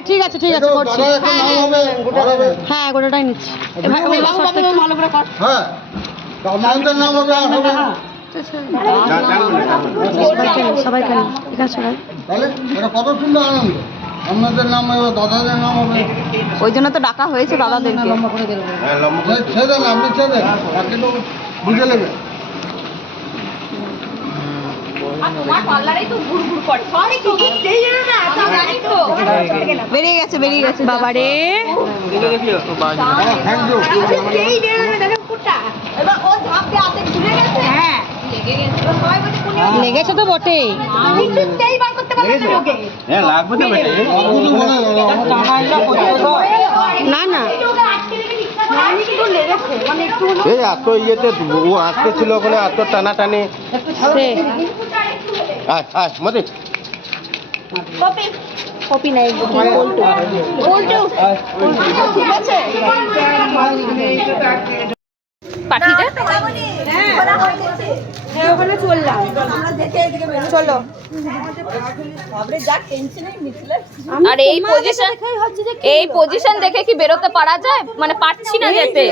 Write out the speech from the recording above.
হ্যাঁ ঠিক আছে করছি। হ্যাঁ গোটাটাই নিচ্ছি। ভালো করে কর। হ্যাঁ আমাদের নাম হবে সবাই কেন এখানে সবাই তাহলে এটা কত সুন্দর আনন্দ। আপনাদের নাম হবে, দাদাদের নাম হবে। ওই জন্য তো ডাকা হয়েছে দাদাদেরকে। ছেদেন আপনি ছেদেন তাকে তো বুঝে নেবেন। বেরিয়ে গেছে বাবারে। Thank you. লেগেছে তো বটেই। হ্যাঁ লাগবে তো বেটে। না না এই এত ইয়েতে ও আটকে ছিল ওখানে, এত টানাটানি। সে মতি কপি নাই ঠিক আছে। পাঠিটা ওখানে চললাম। চলো। আর এই পজিশন দেখে কি বেরোতে পারা যায়? মানে পারছি না যেতে।